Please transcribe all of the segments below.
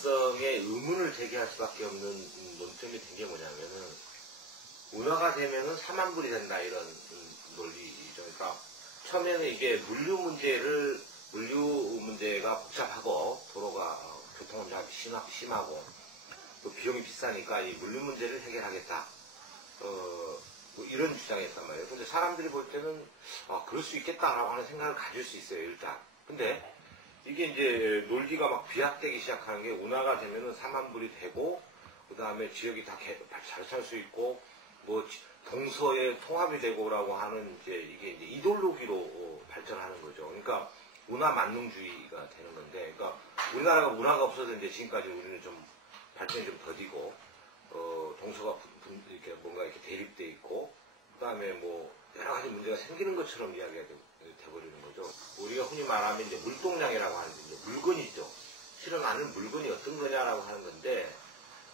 정체성의 의문을 제기할 수밖에 없는 논점이 된 게 뭐냐면은 운하가 되면은 사만불이 된다 이런 논리죠. 그러니까 처음에는 이게 물류 문제가 복잡하고 도로가 교통 혼잡이 심하고 또 비용이 비싸니까 이 물류 문제를 해결하겠다. 뭐 이런 주장이었단 말이에요. 근데 사람들이 볼 때는 그럴 수 있겠다라고 하는 생각을 가질 수 있어요, 일단. 근데 이게 이제 논리가 막 비약되기 시작하는 게 운하가 되면은 사만불이 되고 그 다음에 지역이 다 잘 살 수 있고 뭐 동서에 통합이 되고라고 하는 이게 이제 이데올로기로 발전하는 거죠. 그러니까 운하 만능주의가 되는 건데, 그러니까 우리나라가 운하가 없어서 이제 지금까지 우리는 좀 발전이 좀 더디고 동서가 이렇게 뭔가 이렇게 대립돼 있고 그 다음에 뭐 여러 가지 문제가 생기는 것처럼 이야기가 돼버리는 거죠. 우리가 흔히 말하면 이제 물동량이라고 하는데 이제 물건이죠. 실현하는 물건이 어떤 거냐라고 하는 건데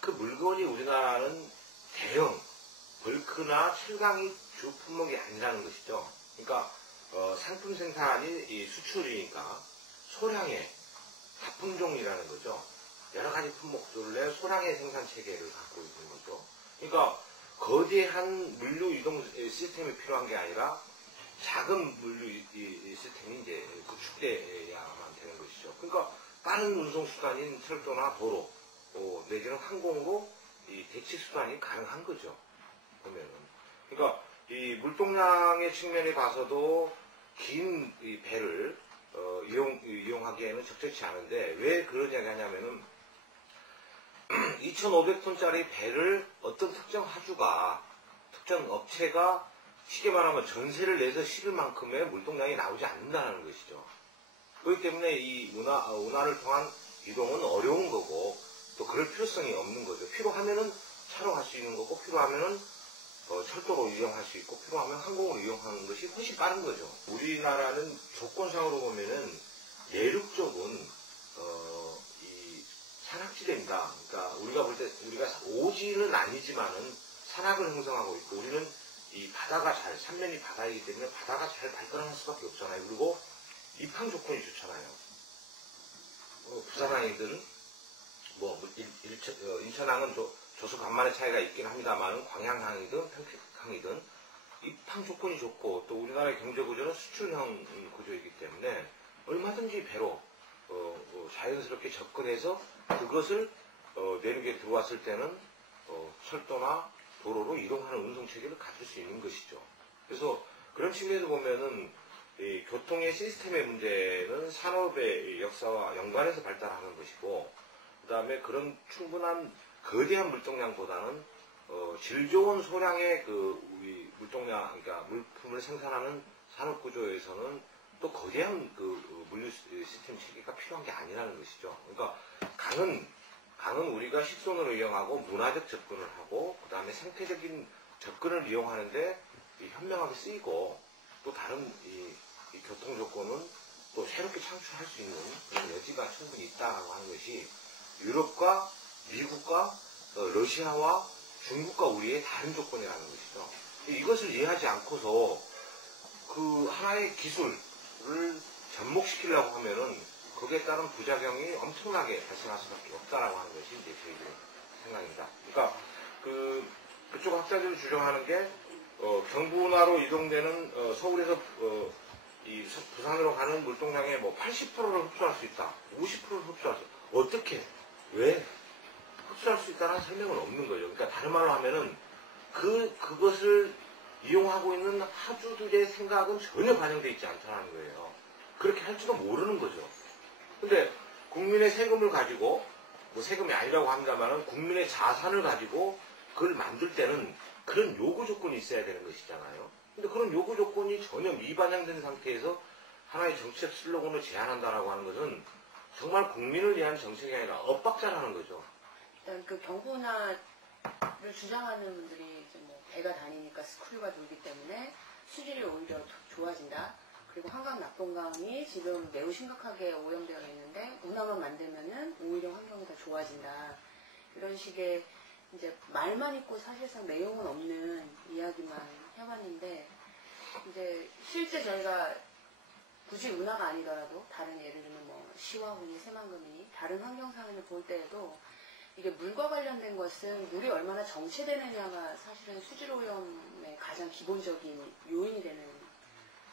그 물건이 우리나라는 대형 벌크나 철강이 주 품목이 아니라는 것이죠. 그러니까 상품 생산이 이 수출이니까 소량의 다품종이라는 거죠. 여러 가지 품목들의 소량의 생산 체계를 갖고 있는 거죠. 그러니까 거대한 물류 이동 시스템이 필요한 게 아니라 작은 물류 시스템이 이제 구축돼야만 되는 것이죠. 그러니까 빠른 운송 수단인 철도나 도로 내지는 항공으로 이 대치 수단이 가능한 거죠. 보면은. 그러니까 이 물동량의 측면에 봐서도 긴 이 배를 이용하기에는 적절치 않은데 왜 그런 이야기 하냐면은 2,500톤짜리 배를 어떤 특정 하주가 특정 업체가 쉽게 말하면 전세를 내서 실을 만큼의 물동량이 나오지 않는다는 것이죠. 그렇기 때문에 이 운하를 통한 이동은 어려운 거고 또 그럴 필요성이 없는 거죠. 필요하면은 차로 갈 수 있는 거고 필요하면은 철도로 이용할 수 있고 필요하면 항공으로 이용하는 것이 훨씬 빠른 거죠. 우리나라는 조건상으로 보면은 내륙 쪽은 이 산악지대입니다. 그러니까 우리가 볼 때 우리가 오지는 아니지만은 산악을 형성하고 있고 우리는 이 바다가 삼면이 바다이기 때문에 바다가 잘 발달할 수밖에 없잖아요. 그리고 입항 조건이 좋잖아요. 부산항이든 인천항은 조수 간만의 차이가 있긴 합니다만 광양항이든 평택항이든 입항 조건이 좋고 또 우리나라의 경제 구조는 수출형 구조이기 때문에 얼마든지 배로 자연스럽게 접근해서 그것을 내륙에 들어왔을 때는 철도나 도로로 이동하는 운송 체계를 가질 수 있는 것이죠. 그래서 그런 측면에서 보면은 이 교통의 시스템의 문제는 산업의 역사와 연관해서 발달하는 것이고 그 다음에 그런 충분한 거대한 물동량보다는 질 좋은 소량의 우리 물동량, 그러니까 물품을 생산하는 산업 구조에서는 또 거대한 물류 시스템 체계가 필요한 게 아니라는 것이죠. 그러니까 강은 우리가 식손으로 이용하고 문화적 접근을 하고 그 다음에 생태적인 접근을 이용하는데 현명하게 쓰이고 또 다른 이 교통 조건은 또 새롭게 창출할 수 있는 그런 여지가 충분히 있다라고 하는 것이 유럽과 미국과 러시아와 중국과 우리의 다른 조건이라는 것이죠. 이것을 이해하지 않고서 그 하나의 기술을 접목시키려고 하면은 거기에 따른 부작용이 엄청나게 발생할 수밖에 없다라고 하는 것이 이제 저희들의 생각입니다. 그러니까 그쪽 학자들이 주장하는 게 경부운하로 이동되는 서울에서 이 부산으로 가는 물동량의 뭐 80%를 흡수할 수 있다, 50%를 흡수할 수 있다. 어떻게? 왜? 흡수할 수 있다는 설명은 없는 거죠. 그러니까 다른 말로 하면은 그것을 이용하고 있는 하주들의 생각은 전혀 반영되어 있지 않다는 거예요. 그렇게 할지도 모르는 거죠. 근데 국민의 세금을 가지고 뭐 세금이 아니라고 합니다만은 국민의 자산을 가지고 그걸 만들 때는 그런 요구 조건이 있어야 되는 것이잖아요. 근데 그런 요구 조건이 전혀 미반영된 상태에서 하나의 정책 슬로건을 제안한다라고 하는 것은 정말 국민을 위한 정책이 아니라 엇박자라는 거죠. 일단 그 경부운하를 주장하는 분들이 이제 뭐 배가 다니니까 스크류가 돌기 때문에 수질이 오히려 좋아진다. 그리고 한강 낙동강이 지금 매우 심각하게 오염되어 있는데 운하만 만들면은 오히려 환경이 더 좋아진다. 이런 식의 이제 말만 있고 사실상 내용은 없는 이야기만 해왔는데 이제 실제 저희가 굳이 운하가 아니더라도 다른 예를 들면 뭐 시와훈이, 새만금이 다른 환경상을 볼 때에도 이게 물과 관련된 것은 물이 얼마나 정체되느냐가 사실은 수질오염의 가장 기본적인 요인이 되는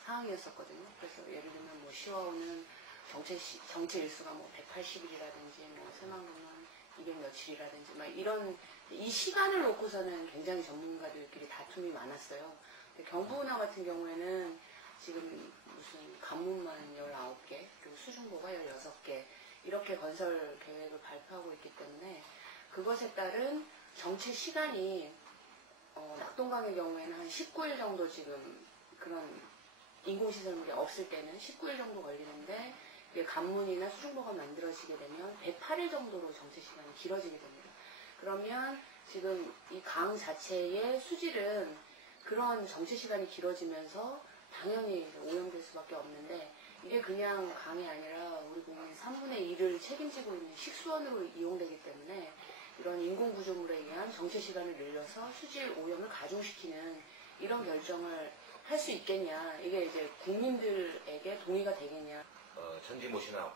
상황이었었거든요. 그래서 예를 들면 뭐 시와훈은 정체 일수가 뭐 180일이라든지 뭐 새만금은 200 며칠이라든지 막 이런 이 시간을 놓고서는 굉장히 전문가들끼리 다툼이 많았어요. 근데 경부운하 같은 경우에는 지금 무슨 관문만 19개, 그리고 수중보가 16개 이렇게 건설 계획을 발표하고 있기 때문에 그것에 따른 정체 시간이 낙동강의 경우에는 한 19일 정도 지금 그런 인공시설물이 없을 때는 19일 정도 걸리는데 이게 관문이나 수중보가 만들어지게 되면 108일 정도로 정체 시간이 길어지게 됩니다. 그러면 지금 이 강 자체의 수질은 그런 정체 시간이 길어지면서 당연히 오염될 수밖에 없는데 이게 그냥 강이 아니라 우리 국민 3분의 1을 책임지고 있는 식수원으로 이용되기 때문에 이런 인공구조물에 의한 정체 시간을 늘려서 수질 오염을 가중시키는 이런 결정을 할 수 있겠냐, 이게 이제 국민들에게 동의가 되겠냐. 전지모시나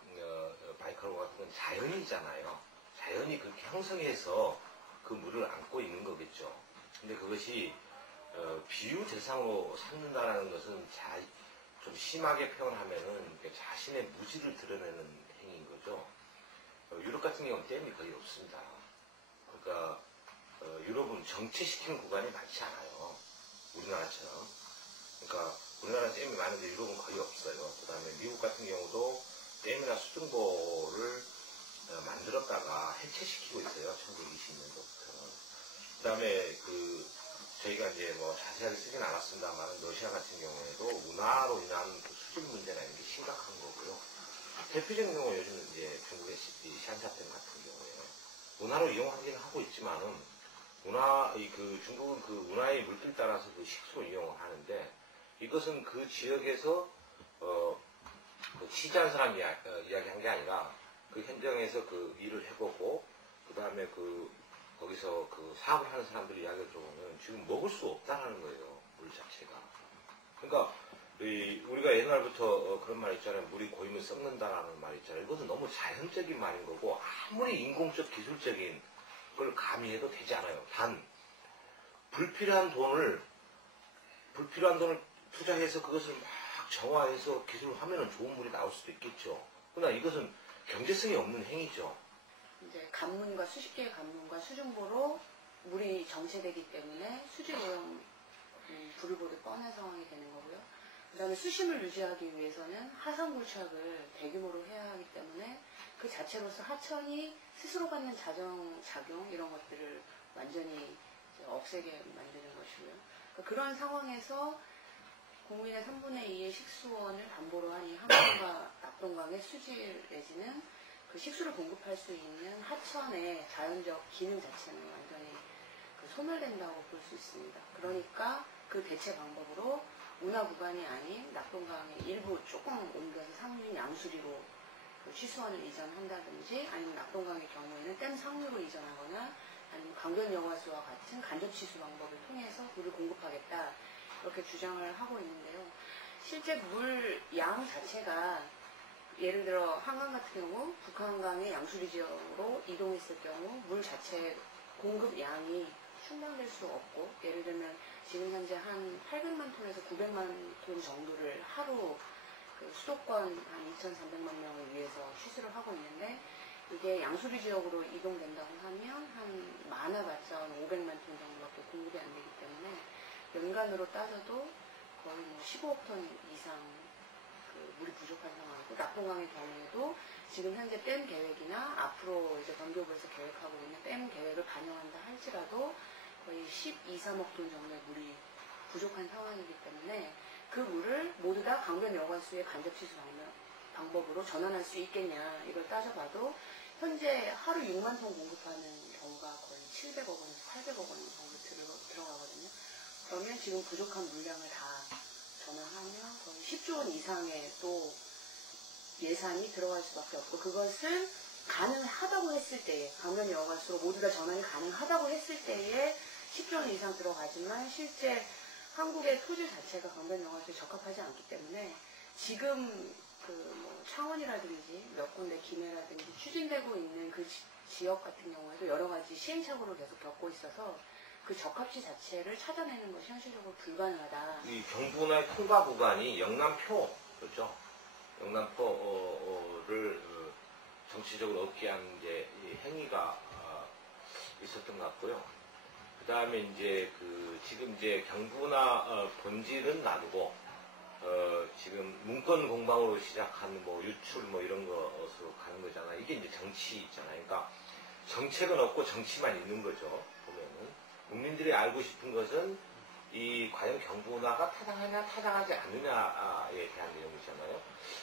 바이칼로 같은 건 자연이잖아요. 자연이 그렇게 형성해서 그 물을 안고 있는 거겠죠. 근데 그것이 비유 대상으로 삼는다는 것은 좀 심하게 표현하면은 자신의 무지를 드러내는 행위인 거죠. 유럽 같은 경우는 댐이 거의 없습니다. 그러니까 유럽은 정체시키는 구간이 많지 않아요. 우리나라처럼. 그러니까 우리나라는 댐이 많은데 유럽은 거의 없어요. 그 다음에 미국 같은 경우도 댐이나 수중보를 만들었다가 해체시키고 있어요. 1920년도부터. 그 다음에 저희가 이제 뭐 자세하게 쓰진 않았습니다만 러시아 같은 경우에도 운하로 인한 그 수질 문제나 이런 게 심각한 거고요. 대표적인 경우 요즘 이제 중국의 시안샤댐 같은 경우에 운하로 이용하기는 하고 있지만은 중국은 그 운하의 물길 따라서 그 식수로 이용을 하는데 이것은 그 지역에서 그 취재한 사람이 이야기한 게 아니라 그 현장에서 그 일을 해보고 그 다음에 거기서 그 사업을 하는 사람들이 이야기를 들어보면 지금 먹을 수 없다는 거예요. 물 자체가. 그러니까 우리가 옛날부터 그런 말 있잖아요. 물이 고이면 썩는다라는 말 있잖아요. 이것은 너무 자연적인 말인 거고 아무리 인공적 기술적인 걸 가미해도 되지 않아요. 단 불필요한 돈을 투자해서 그것을 막 정화해서 기술하면은 좋은 물이 나올 수도 있겠죠. 그러나 이것은 경제성이 없는 행위죠. 이제 관문과 수십 개의 관문과 수중보로 물이 정체되기 때문에 수질 오염 불을 보듯 뻔한 상황이 되는 거고요. 그 다음에 수심을 유지하기 위해서는 하산 굴착을 대규모로 해야 하기 때문에 그 자체로서 하천이 스스로 받는 자정작용 이런 것들을 완전히 없애게 만드는 것이고요. 그러니까 그런 상황에서 국민의 3분의 2의 식수원을 담보로 한 이 한강과 낙동강의 수질 내지는 그 식수를 공급할 수 있는 하천의 자연적 기능 자체는 완전히 소멸된다고 볼 수 있습니다. 그러니까 그 대체 방법으로 운하 구간이 아닌 낙동강의 일부 조금 옮겨서 상류인 양수리로 그 취수원을 이전한다든지 아니면 낙동강의 경우에는 댐 상류로 이전하거나 아니면 강변여과수와 같은 간접 취수 방법을 통해서 물을 공급하겠다 이렇게 주장을 하고 있는데요. 실제 물 양 자체가 예를 들어 한강 같은 경우 북한강의 양수리 지역으로 이동했을 경우 물 자체 공급 양이 충당될 수 없고 예를 들면 지금 현재 한 800만 톤에서 900만 톤 정도를 하루 그 수도권 한 2,300만 명을 위해서 취수를 하고 있는데 이게 양수리 지역으로 이동된다고 하면 한 많아봤자 500만 톤 정도밖에 공급이 안 되기 때문에 연간으로 따져도 거의 뭐 15억 톤 이상 그 물이 부족한 상황이고 낙동강의 경우에도 지금 현재 댐 계획이나 앞으로 이제 건교부에서 계획하고 있는 댐 계획을 반영한다 할지라도 거의 12, 3억 톤 정도의 물이 부족한 상황이기 때문에 그 물을 모두 다 강변 여관수의 간접 취수 방법으로 전환할 수 있겠냐 이걸 따져봐도 현재 하루 6만 톤 공급하는 경우가 거의 700억 원에서 800억 원 정도 들어가거든요. 그러면 지금 부족한 물량을 다 전환하면 거의 10조 원 이상의 또 예산이 들어갈 수밖에 없고 그것은 가능하다고 했을 때에 강변 여관수로 모두 다 전환이 가능하다고 했을 때에 10조 원 이상 들어가지만 실제 한국의 토지 자체가 강변 여관수에 적합하지 않기 때문에 지금 뭐 창원이라든지 몇 군데 김해라든지 추진되고 있는 그 지역 같은 경우에도 여러 가지 시행착오를 계속 겪고 있어서 그 적합치 자체를 찾아내는 것이 현실적으로 불가능하다. 이 경부나 통과 구간이 영남표, 그렇죠? 영남표를 정치적으로 얻게 한 이제 이 행위가 있었던 것 같고요. 그 다음에 이제 지금 이제 경부나 본질은 놔두고 지금 문건 공방으로 시작한 뭐 유출 뭐 이런 것으로 가는 거잖아요. 이게 이제 정치 있잖아요. 그러니까 정책은 없고 정치만 있는 거죠. 보면은 국민들이 알고 싶은 것은 이 과연 경부나가 타당하냐 타당하지 않느냐에 대한 내용이잖아요.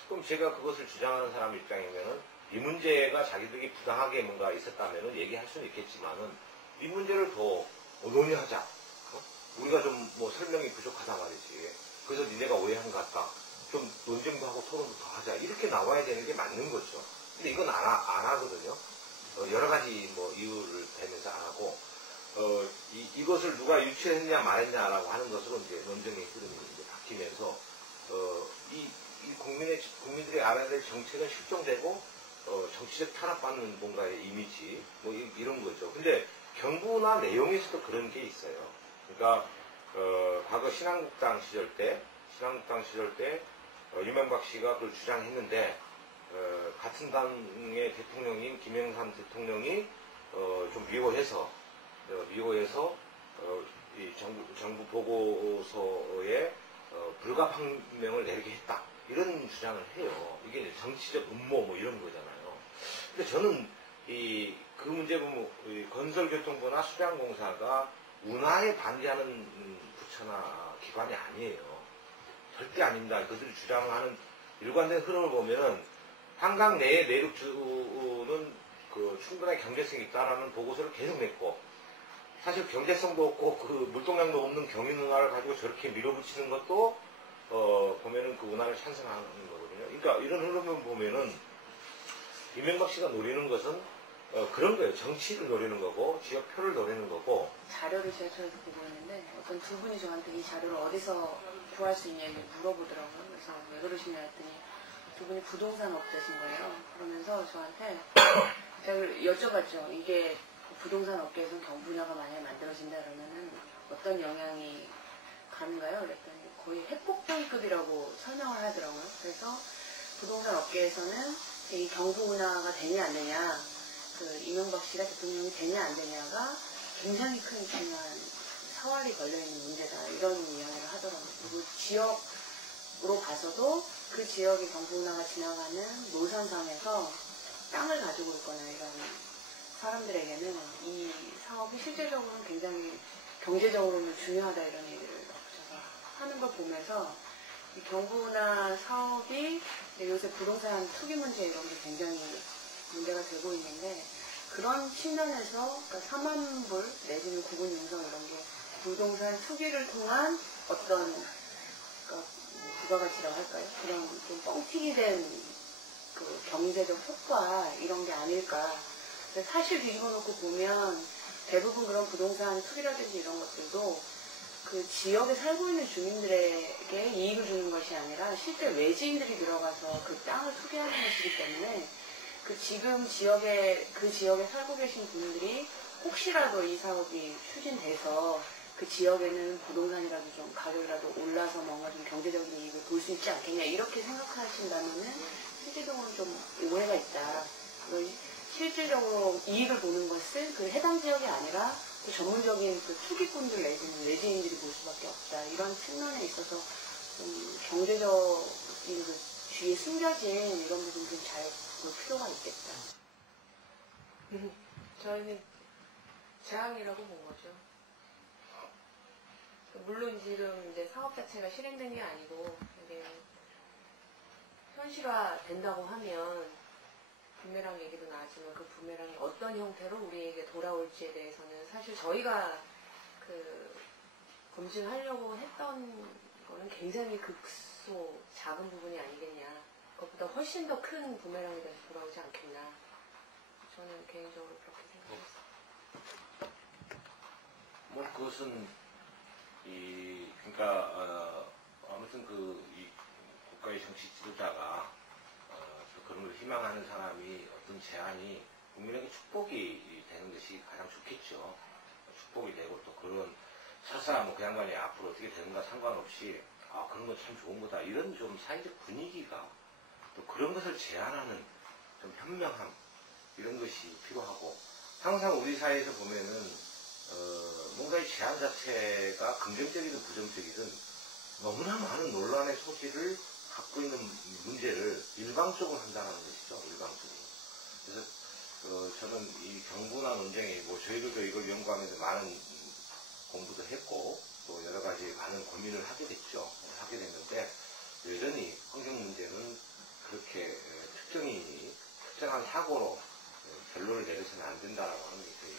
그럼 제가 그것을 주장하는 사람 입장이면은 이 문제가 자기들이 부당하게 뭔가 있었다면은 얘기할 수는 있겠지만은 이 문제를 더 논의하자. 우리가 좀 뭐 설명이 부족하다 말이지. 그래서 니네가 오해한 것 같다. 좀 논쟁도 하고 토론도 더 하자. 이렇게 나와야 되는 게 맞는 거죠. 근데 이건 안 하거든요. 여러 가지 뭐 이유를 대면서 안 하고, 이것을 누가 유치했냐 말했냐라고 하는 것으로 이제 논쟁의 흐름이 이제 바뀌면서, 국민들이 알아야 될 정책은 실종되고, 정치적 탄압받는 뭔가의 이미지, 뭐 이런 거죠. 근데 경부나 내용에서도 그런 게 있어요. 그러니까, 과거 신한국당 시절 때, 이명박 씨가 그걸 주장했는데, 같은 당의 대통령인 김영삼 대통령이, 좀 미워해서, 이 정부 보고서에, 불가항명을 내리게 했다. 이런 주장을 해요. 이게 이제 정치적 음모 뭐 이런 거잖아요. 근데 저는 그 문제 보면 건설교통부나 수량공사가 운하에 반대하는 부처나 기관이 아니에요. 절대 아닙니다. 그들이 주장하는 일관된 흐름을 보면은 한강 내의 내륙주는 충분하게 경제성이 있다라는 보고서를 계속 냈고, 사실 경제성도 없고 물동량도 없는 경인 운하를 가지고 저렇게 밀어붙이는 것도 보면은 그 운하를 찬성하는 거거든요. 그러니까 이런 흐름을 보면은 이명박 씨가 노리는 것은 그런 거예요. 정치를 노리는 거고 지역표를 노리는 거고. 자료를 지하철에서 보고 있는데 어떤 두 분이 저한테 이 자료를 어디서 구할 수 있냐 물어보더라고요. 그래서 왜 그러시냐 했더니 두 분이 부동산 업자신 거예요. 그러면서 저한테 제가 여쭤봤죠. 이게 부동산 업계에서 경분야가 만약에 만들어진다 그러면은 어떤 영향이 가는가요? 그랬더니 거의 핵폭탄급이라고 설명을 하더라고요. 그래서 부동산 업계에서는 이 경부운하가 되냐 안 되냐, 이명박 씨가 대통령이 되냐 안 되냐가 굉장히 큰 중요한 사활이 걸려있는 문제다. 이런 이야기를 하더라고요. 그리고 지역으로 봐서도 그 지역의 경부운하가 지나가는 노선상에서 땅을 가지고 있거나 이런 사람들에게는 이 사업이 실제적으로는 굉장히 경제적으로는 중요하다 이런 얘기를 하는 걸 보면서 이 경부운하 사업이 요새 부동산 투기 문제 이런 게 굉장히 문제가 되고 있는데, 그런 측면에서 그러니까 3만 불 내지는 구분 인정 이런 게 부동산 투기를 통한 어떤 그러니까 부가가치라고 할까요? 그런 좀 뻥튀기 된 그 경제적 효과 이런 게 아닐까. 사실 뒤집어 놓고 보면 대부분 그런 부동산 투기라든지 이런 것들도 그 지역에 살고 있는 주민들에게 이익을 주는 것이 아니라 실제 외지인들이 들어가서 그 땅을 투기하는 것이기 때문에 지금 그 지역에 살고 계신 분들이 혹시라도 이 사업이 추진돼서 그 지역에는 부동산이라도 좀 가격이라도 올라서 뭔가 좀 경제적인 이익을 볼 수 있지 않겠냐 이렇게 생각하신다면은 실질적으로 좀 오해가 있다. 실질적으로 이익을 보는 것은 그 해당 지역이 아니라 그 전문적인 그 투기꾼들 내지는 외지인들이 볼 수밖에 없다. 이런 측면에 있어서 좀 경제적인 그 뒤에 숨겨진 이런 부분 좀 잘 볼 필요가 있겠다. 저희는 재앙이라고 본 거죠. 물론 지금 이제 사업 자체가 실행된 게 아니고 이게 현실화 된다고 하면 부메랑 얘기도 나왔지만 그 부메랑이 어떤 형태로 우리에게 돌아올지에 대해서는 사실 저희가 검증하려고 했던 거는 굉장히 극소 작은 부분이 아니겠냐. 그것보다 훨씬 더 큰 부메랑이 돼서 돌아오지 않겠나. 저는 개인적으로 그렇게 생각했어요. 그것은 그러니까 아무튼 이 국가의 정치 지도자가 또 그런 걸 희망하는 사람이 어떤 제안이 국민에게 축복이 되는 것이 가장 좋겠죠. 축복이 되고 또 그런 설사 뭐 그 양반이 앞으로 어떻게 되는가 상관없이 그런 건 참 좋은 거다 이런 좀 사회적 분위기가 또 그런 것을 제안하는 좀 현명함 이런 것이 필요하고 항상 우리 사회에서 보면은 뭔가 이 제안 자체가 긍정적이든 부정적이든 너무나 많은 논란의 소지를 갖고 있는 문제를 일방적으로 한다는 것이죠. 일방적으로. 그래서 저는 이 경부나 논쟁이 뭐 저희들도 이걸 연구하면서 많은 공부도 했고 또 여러 가지 많은 고민을 하게 됐죠. 하게 됐는데 여전히 환경 문제는 그렇게 특정한 사고로 결론을 내려서는 안 된다라고 하는 게 저희